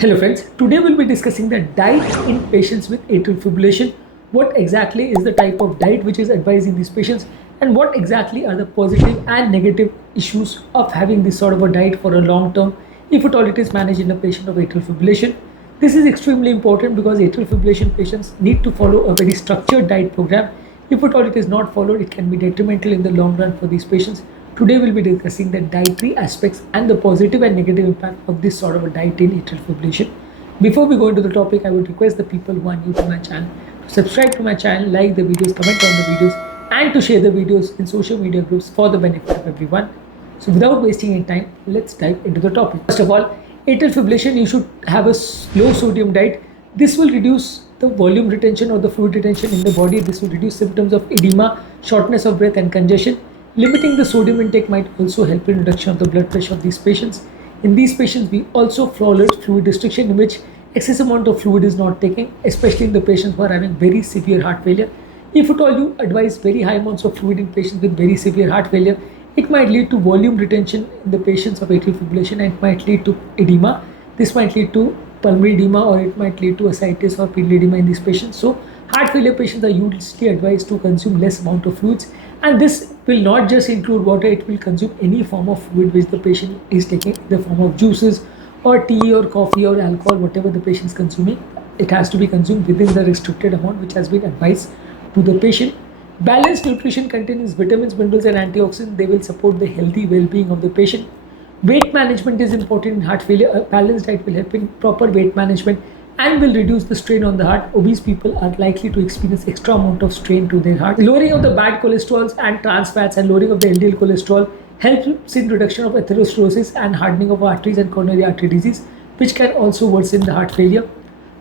Hello friends, today we'll be discussing the diet in patients with atrial fibrillation. What exactly is the type of diet which is advised in these patients, and what exactly are the positive and negative issues of having this sort of a diet for a long term if at all it is managed in a patient of atrial fibrillation. This is extremely important because atrial fibrillation patients need to follow a very structured diet program. If at all it is not followed, it can be detrimental in the long run for these patients. Today we'll be discussing the dietary aspects and the positive and negative impact of this sort of a diet in atrial fibrillation. Before we go into the topic, I would request the people who are new to my channel to subscribe to my channel, like the videos, comment on the videos, and to share the videos in social media groups for the benefit of everyone. So without wasting any time, let's dive into the topic. First of all, atrial fibrillation, you should have a low sodium diet. This will reduce the volume retention or the fluid retention in the body. This will reduce symptoms of edema, shortness of breath, and congestion. Limiting the sodium intake might also help in reduction of the blood pressure of these patients. In these patients, we also follow fluid restriction in which excess amount of fluid is not taken, especially in the patients who are having very severe heart failure. If at all you advise very high amounts of fluid in patients with very severe heart failure, it might lead to volume retention in the patients of atrial fibrillation, and it might lead to edema. This might lead to pulmonary edema, or it might lead to ascites or pedal edema in these patients. So heart failure patients are usually advised to consume less amount of fluids, and this will not just include water, it will consume any form of fluid which the patient is taking in the form of juices or tea or coffee or alcohol, whatever the patient is consuming. It has to be consumed within the restricted amount which has been advised to the patient. Balanced nutrition contains vitamins, minerals, and antioxidants. They will support the healthy well-being of the patient. Weight management is important in heart failure. A balanced diet will help in proper weight management and will reduce the strain on the heart. Obese people are likely to experience extra amount of strain to their heart. Lowering of the bad cholesterols and trans fats and lowering of the LDL cholesterol helps in reduction of atherosclerosis and hardening of arteries and coronary artery disease, which can also worsen the heart failure.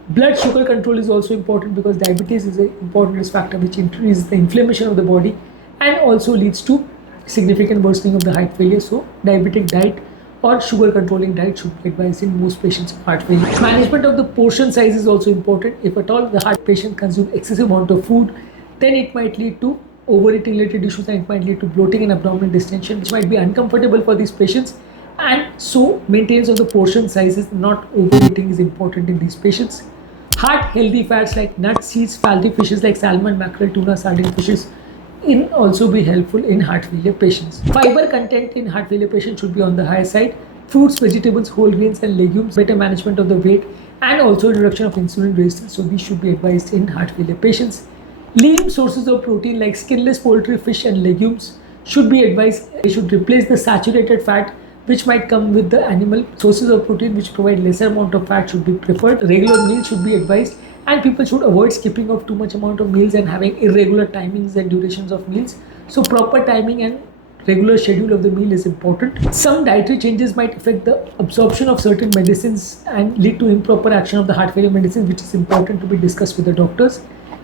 Blood sugar control is also important because diabetes is an important risk factor which increases the inflammation of the body and also leads to significant worsening of the heart failure. So diabetic diet or sugar controlling diet should be advised in most patients of heart failure. Management of the portion size is also important. If at all the heart patient consumes excessive amount of food, then it might lead to overeating related issues and it might lead to bloating and abdominal distension, which might be uncomfortable for these patients. And so maintenance of the portion sizes, not overeating, is important in these patients. Heart healthy fats like nuts, seeds, fatty fishes like salmon, mackerel, tuna, sardine fishes in also be helpful in heart failure patients. Fiber content in heart failure patients should be on the higher side. Fruits, vegetables, whole grains and legumes, better management of the weight and also reduction of insulin resistance. So these should be advised in heart failure patients. Lean sources of protein like skinless poultry, fish and legumes should be advised. They should replace the saturated fat which might come with the animal. Sources of protein which provide lesser amount of fat should be preferred. Regular meals should be advised, and people should avoid skipping of too much amount of meals and having irregular timings and durations of meals. So proper timing and regular schedule of the meal is important. Some dietary changes might affect the absorption of certain medicines and lead to improper action of the heart failure medicines, which is important to be discussed with the doctors.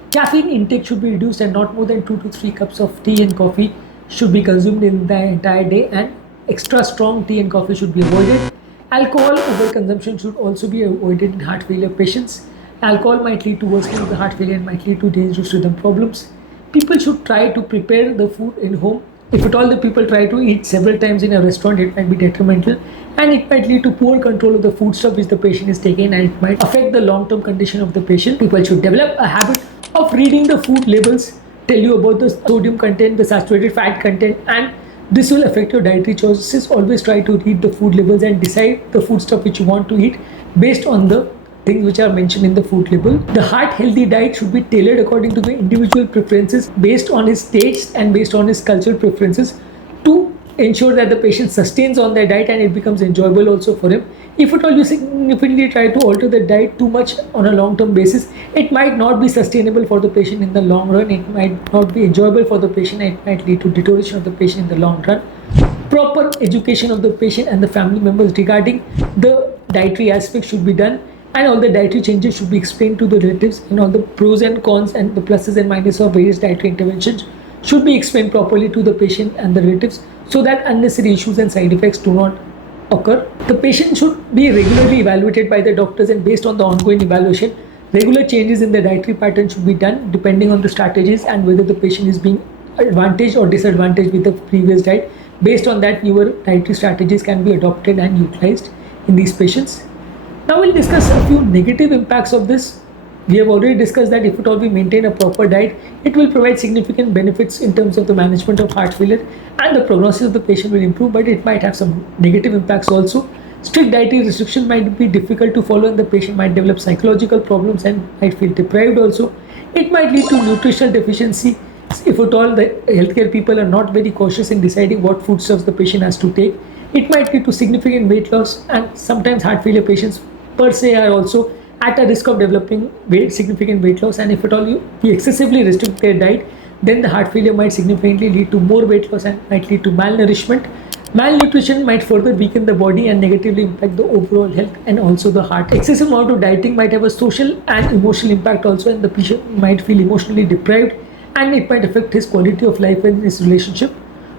Caffeine intake should be reduced and not more than 2 to 3 cups of tea and coffee should be consumed in the entire day, and extra strong tea and coffee should be avoided. Alcohol overconsumption should also be avoided in heart failure patients. Alcohol might lead to worsening of the heart failure and might lead to dangerous rhythm problems. People should try to prepare the food in home. If at all the people try to eat several times in a restaurant, it might be detrimental and it might lead to poor control of the food stuff which the patient is taking, and it might affect the long-term condition of the patient. People should develop a habit of reading the food labels, tell you about the sodium content, the saturated fat content, and this will affect your dietary choices. Always try to read the food labels and decide the food stuff which you want to eat based on the things which are mentioned in the food label. The heart healthy diet should be tailored according to the individual preferences based on his tastes and based on his cultural preferences to ensure that the patient sustains on their diet and it becomes enjoyable also for him. If at all you significantly try to alter the diet too much on a long-term basis, it might not be sustainable for the patient in the long run. It might not be enjoyable for the patient and it might lead to deterioration of the patient in the long run. Proper education of the patient and the family members regarding the dietary aspects should be done, and all the dietary changes should be explained to the relatives, and all the pros and cons and the pluses and minuses of various dietary interventions should be explained properly to the patient and the relatives so that unnecessary issues and side effects do not occur. The patient should be regularly evaluated by the doctors, and based on the ongoing evaluation, regular changes in the dietary pattern should be done depending on the strategies and whether the patient is being advantaged or disadvantaged with the previous diet. Based on that, newer dietary strategies can be adopted and utilized in these patients. Now we'll discuss a few negative impacts of this. We have already discussed that if at all we maintain a proper diet, it will provide significant benefits in terms of the management of heart failure, and the prognosis of the patient will improve, but it might have some negative impacts also. Strict dietary restriction might be difficult to follow, and the patient might develop psychological problems and might feel deprived also. It might lead to nutritional deficiency if at all the healthcare people are not very cautious in deciding what foodstuffs the patient has to take. It might lead to significant weight loss, and sometimes heart failure patients per se are also at a risk of developing significant weight loss. And if at all you excessively restrict their diet, then the heart failure might significantly lead to more weight loss and might lead to malnourishment. Malnutrition might further weaken the body and negatively impact the overall health and also the heart. Excessive amount of dieting might have a social and emotional impact also, and the patient might feel emotionally deprived, and it might affect his quality of life and his relationship.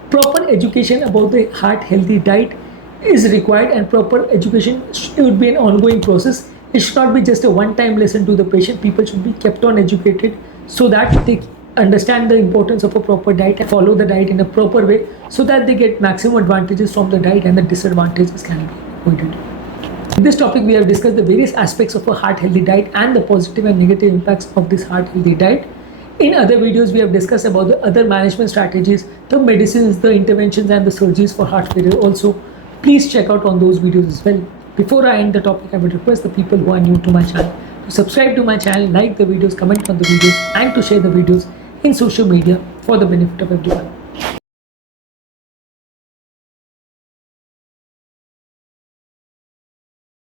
Proper education about the heart healthy diet is required, and proper education should be an ongoing process. It should not be just a one-time lesson to the patient. People should be kept on educated so that they understand the importance of a proper diet and follow the diet in a proper way so that they get maximum advantages from the diet and the disadvantages can be avoided. In this topic, we have discussed the various aspects of a heart healthy diet and the positive and negative impacts of this heart healthy diet. In other videos, we have discussed about the other management strategies, the medicines, the interventions, and the surgeries for heart failure. Also, please check out on those videos as well. Before I end the topic, I would request the people who are new to my channel to subscribe to my channel, like the videos, comment on the videos, and to share the videos in social media for the benefit of everyone.